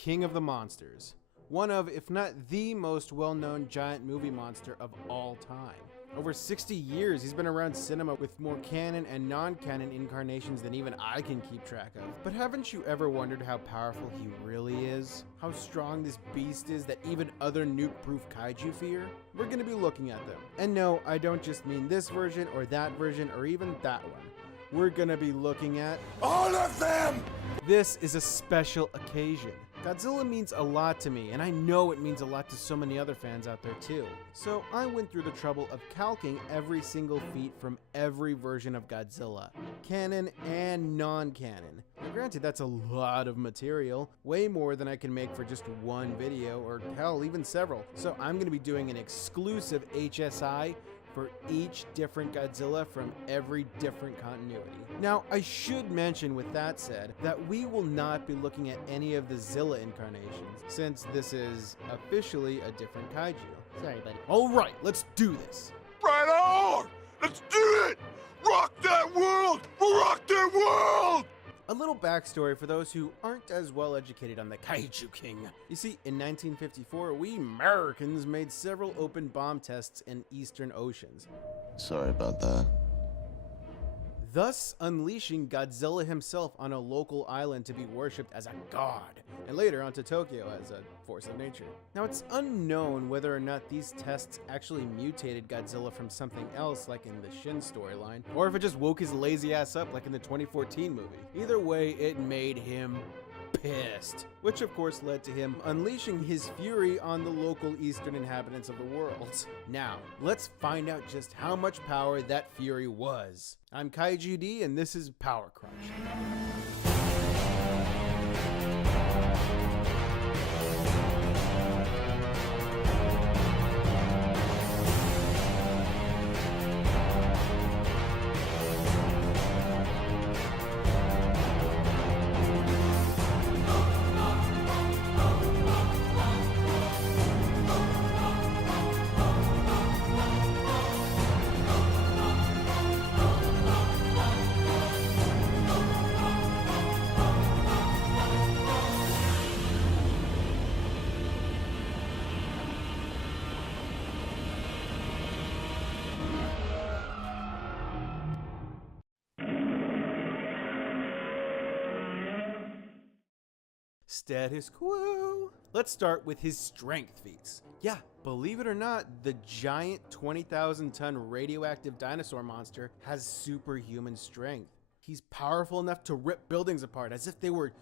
king of the monsters. One of, if not the most well-known giant movie monster of all time. Over 60 years, he's been around cinema with more canon and non-canon incarnations than even I can keep track of. But haven't you ever wondered how powerful he really is? How strong this beast is that even other nuke-proof kaiju fear? We're gonna be looking at them. And no, I don't just mean this version or that version or even that one. We're gonna be looking at all of them! This is a special occasion. Godzilla means a lot to me, and I know it means a lot to so many other fans out there too. So I went through the trouble of calcing every single feat from every version of Godzilla, canon and non-canon. Now granted, that's a lot of material, way more than I can make for just one video, or hell, even several. So I'm going to be doing an exclusive HSI for each different Godzilla from every different continuity. Now, I should mention with that said, that we will not be looking at any of the Zilla incarnations, since this is officially a different kaiju. Sorry, buddy. Alright, let's do this! Right on! Let's do it! Rock that world! Rock that world! A little backstory for those who aren't as well educated on the Kaiju King. You see, in 1954, we Americans made several open bomb tests in eastern oceans. Sorry about that. Thus unleashing Godzilla himself on a local island to be worshipped as a god, and later onto Tokyo as a force of nature. Now it's unknown whether or not these tests actually mutated Godzilla from something else like in the Shin storyline, or if it just woke his lazy ass up like in the 2014 movie. Either way, it made him pissed, which of course led to him unleashing his fury on the local eastern inhabitants of the world. Now, let's find out just how much power that fury was. I'm Kaiju D, and this is PowerCrunch. Status quo. Let's start with his strength feats. Yeah, believe it or not, the giant 20,000-ton radioactive dinosaur monster has superhuman strength. He's powerful enough to rip buildings apart as if they were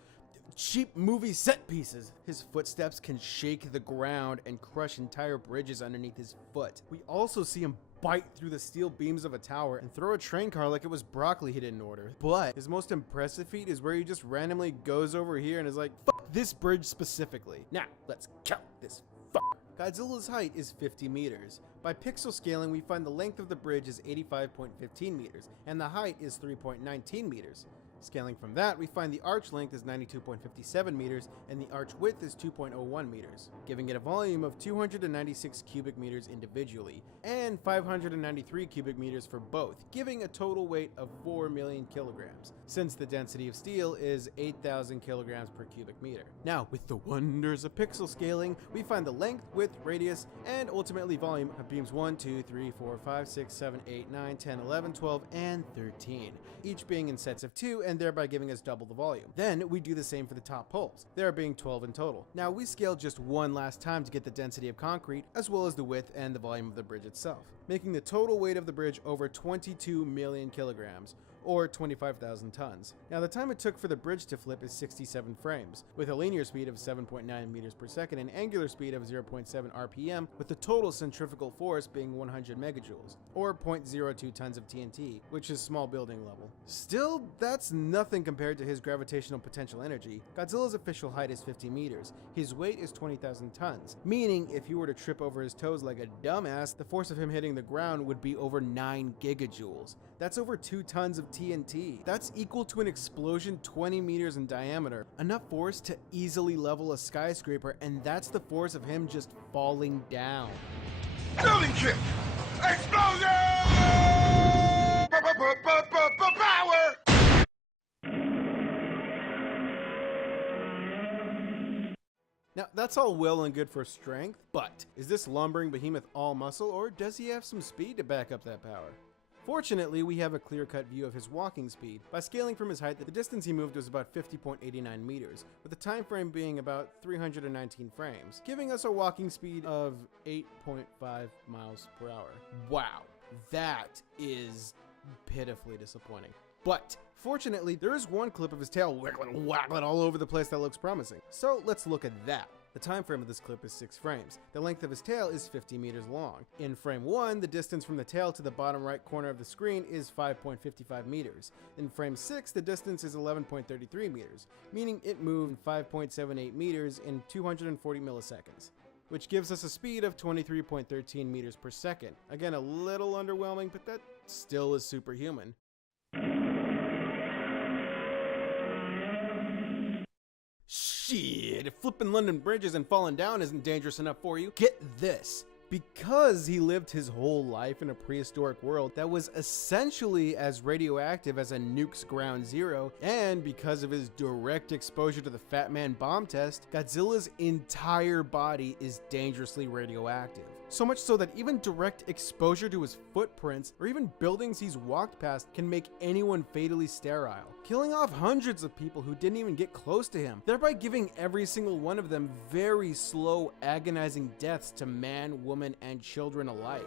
cheap movie set pieces. His footsteps can shake the ground and crush entire bridges underneath his foot. We also see him bite through the steel beams of a tower and throw a train car like it was broccoli he didn't order. But his most impressive feat is where he just randomly goes over here and is like, fuck this bridge specifically. Now, let's count this fucker. Godzilla's height is 50 meters. By pixel scaling, we find the length of the bridge is 85.15 meters, and the height is 3.19 meters. Scaling from that, we find the arch length is 92.57 meters and the arch width is 2.01 meters, giving it a volume of 296 cubic meters individually and 593 cubic meters for both, giving a total weight of 4 million kilograms, since the density of steel is 8,000 kilograms per cubic meter. Now, with the wonders of pixel scaling, we find the length, width, radius, and ultimately volume of beams 1, 2, 3, 4, 5, 6, 7, 8, 9, 10, 11, 12, and 13, each being in sets of 2 and thereby giving us double the volume. Then we do the same for the top poles, there being 12 in total. Now we scaled just one last time to get the density of concrete, as well as the width and the volume of the bridge itself, making the total weight of the bridge over 22 million kilograms, or 25,000 tons. Now the time it took for the bridge to flip is 67 frames, with a linear speed of 7.9 meters per second and angular speed of 0.7 RPM, with the total centrifugal force being 100 megajoules, or 0.02 tons of TNT, which is small building level. Still, that's nothing compared to his gravitational potential energy. Godzilla's official height is 50 meters. His weight is 20,000 tons, meaning if he were to trip over his toes like a dumbass, the force of him hitting the ground would be over 9 gigajoules. That's over 2 tons of TNT. That's equal to an explosion 20 meters in diameter, enough force to easily level a skyscraper, and that's the force of him just falling down. Building kick! Explosion! Power! Now, that's all well and good for strength, but is this lumbering behemoth all muscle, or does he have some speed to back up that power? Fortunately, we have a clear-cut view of his walking speed. By scaling from his height, the distance he moved was about 50.89 meters, with the time frame being about 319 frames, giving us a walking speed of 8.5 miles per hour. Wow, that is pitifully disappointing. But fortunately, there is one clip of his tail waggling all over the place that looks promising. So let's look at that. The time frame of this clip is 6 frames. The length of his tail is 50 meters long. In frame 1, the distance from the tail to the bottom right corner of the screen is 5.55 meters. In frame 6, the distance is 11.33 meters, meaning it moved 5.78 meters in 240 milliseconds, which gives us a speed of 23.13 meters per second. Again, a little underwhelming, but that still is superhuman. Shit, if flipping London bridges and falling down isn't dangerous enough for you, get this. Because he lived his whole life in a prehistoric world that was essentially as radioactive as a nuke's ground zero, and because of his direct exposure to the Fat Man bomb test, Godzilla's entire body is dangerously radioactive. So much so that even direct exposure to his footprints, or even buildings he's walked past, can make anyone fatally sterile, killing off hundreds of people who didn't even get close to him, thereby giving every single one of them very slow, agonizing deaths to man, woman, and children alike.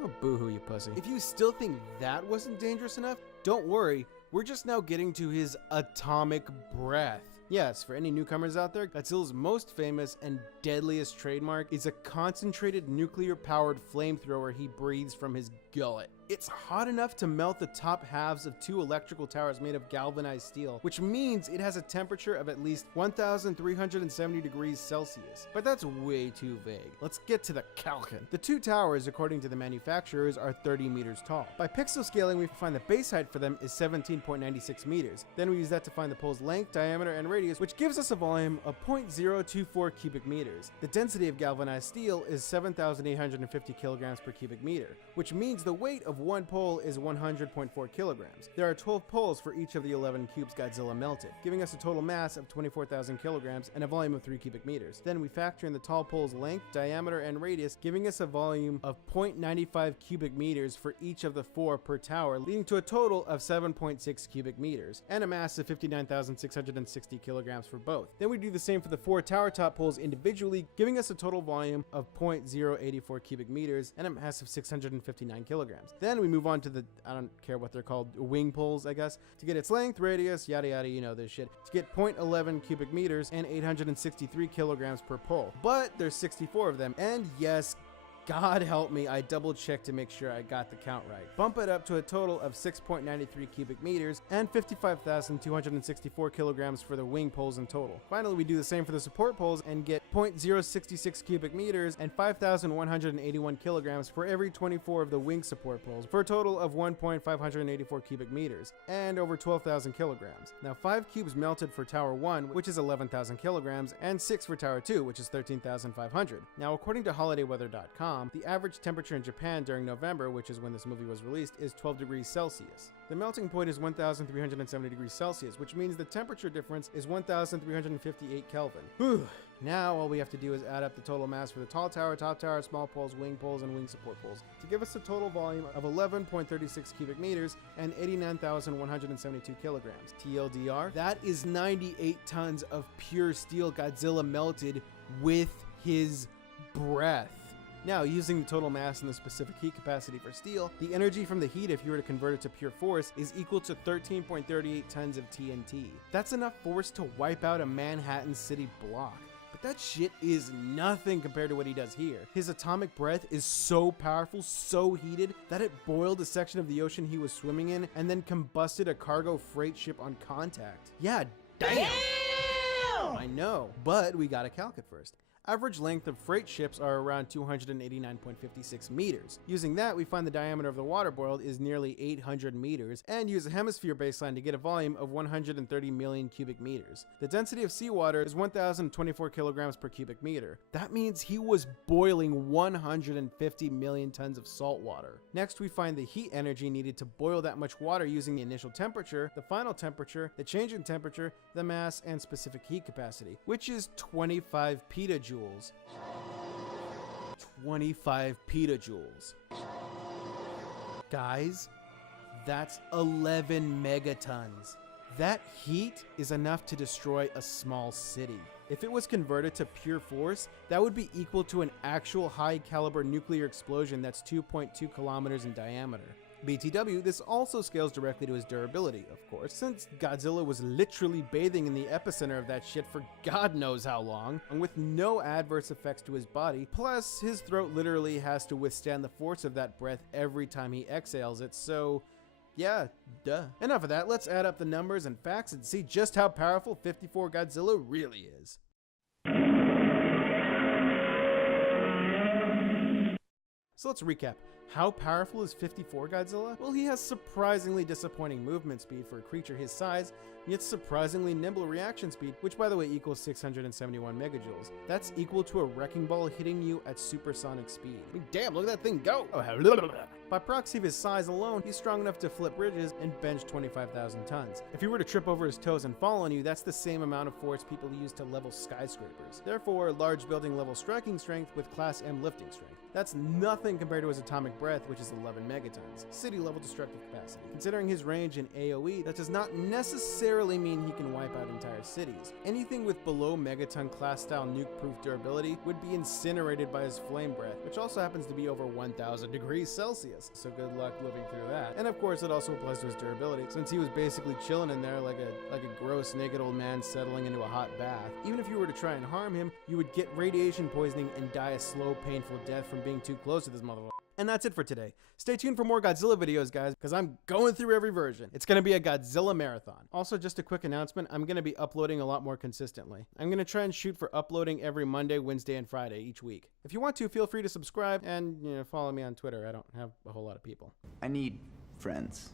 Oh, boo-hoo, you pussy. If you still think that wasn't dangerous enough, don't worry, we're just now getting to his atomic breath. Yes, for any newcomers out there, Godzilla's most famous and deadliest trademark is a concentrated nuclear-powered flamethrower he breathes from his gullet. It's hot enough to melt the top halves of 2 electrical towers made of galvanized steel, which means it has a temperature of at least 1,370 degrees Celsius. But that's way too vague. Let's get to the calcin. The 2 towers, according to the manufacturers, are 30 meters tall. By pixel scaling, we find the base height for them is 17.96 meters. Then we use that to find the pole's length, diameter, and radius, which gives us a volume of 0.024 cubic meters. The density of galvanized steel is 7,850 kilograms per cubic meter, which means the weight of one pole is 100.4 kilograms. There are 12 poles for each of the 11 cubes Godzilla melted, giving us a total mass of 24,000 kilograms and a volume of 3 cubic meters. Then we factor in the tall pole's length, diameter, and radius, giving us a volume of 0.95 cubic meters for each of the 4 per tower, leading to a total of 7.6 cubic meters, and a mass of 59,660 kilograms for both. Then we do the same for the 4 tower top poles individually, giving us a total volume of 0.084 cubic meters and a mass of 659 kilograms. Then we move on to the, I don't care what they're called, wing poles, I guess, to get its length, radius, yada yada, you know this shit, to get 0.11 cubic meters and 863 kilograms per pole. But there's 64 of them, and yes, God help me, I double checked to make sure I got the count right. Bump it up to a total of 6.93 cubic meters and 55,264 kilograms for the wing poles in total. Finally, we do the same for the support poles and get 0.066 cubic meters and 5,181 kilograms for every 24 of the wing support poles, for a total of 1.584 cubic meters and over 12,000 kilograms. Now 5 cubes melted for Tower 1, which is 11,000 kilograms, and 6 for Tower 2, which is 13,500. Now according to holidayweather.com, the average temperature in Japan during November, which is when this movie was released, is 12 degrees Celsius. The melting point is 1,370 degrees Celsius, which means the temperature difference is 1,358 Kelvin. Whew. Now all we have to do is add up the total mass for the tall tower, top tower, small poles, and wing support poles to give us a total volume of 11.36 cubic meters and 89,172 kilograms. TLDR, that is 98 tons of pure steel Godzilla melted with his breath. Now, using the total mass and the specific heat capacity for steel, the energy from the heat, if you were to convert it to pure force, is equal to 13.38 tons of TNT. That's enough force to wipe out a Manhattan City block. But that shit is nothing compared to what he does here. His atomic breath is so powerful, so heated, that it boiled a section of the ocean he was swimming in and then combusted a cargo freight ship on contact. Yeah, damn! I know, but we gotta calc it first. Average length of freight ships are around 289.56 meters. Using that, we find the diameter of the water boiled is nearly 800 meters, and use a hemisphere baseline to get a volume of 130 million cubic meters. The density of seawater is 1,024 kilograms per cubic meter. That means he was boiling 150 million tons of salt water. Next, we find the heat energy needed to boil that much water using the initial temperature, the final temperature, the change in temperature, the mass, and specific heat capacity, which is 25 petajoules. 25 petajoules. Guys, that's 11 megatons. That heat is enough to destroy a small city. If it was converted to pure force, that would be equal to an actual high-caliber nuclear explosion that's 2.2 kilometers in diameter. BTW, this also scales directly to his durability, of course, since Godzilla was literally bathing in the epicenter of that shit for God knows how long, and with no adverse effects to his body, plus his throat literally has to withstand the force of that breath every time he exhales it, so yeah, duh. Enough of that, let's add up the numbers and facts and see just how powerful 54 Godzilla really is. So let's recap. How powerful is 54 Godzilla? Well, he has surprisingly disappointing movement speed for a creature his size, yet surprisingly nimble reaction speed, which by the way equals 671 megajoules. That's equal to a wrecking ball hitting you at supersonic speed. I mean, damn, look at that thing go! By proxy of his size alone, he's strong enough to flip bridges and bench 25,000 tons. If he were to trip over his toes and fall on you, that's the same amount of force people use to level skyscrapers. Therefore, large building level striking strength with Class M lifting strength. That's nothing compared to his atomic breath, which is 11 megatons, city level destructive capacity. Considering his range in AoE, that does not necessarily mean he can wipe out entire cities. Anything with below megaton class style nuke-proof durability would be incinerated by his flame breath, which also happens to be over 1,000 degrees Celsius, so good luck living through that. And of course, it also applies to his durability, since he was basically chilling in there like a gross naked old man settling into a hot bath. Even if you were to try and harm him, you would get radiation poisoning and die a slow, painful death from being too close to this motherfucker. And that's it for today. Stay tuned for more Godzilla videos, guys, because I'm going through every version. It's going to be a Godzilla marathon. Also, just a quick announcement, I'm going to be uploading a lot more consistently. I'm going to try and shoot for uploading every Monday, Wednesday, and Friday each week. If you want to, feel free to subscribe and follow me on Twitter. I don't have a whole lot of people. I need friends.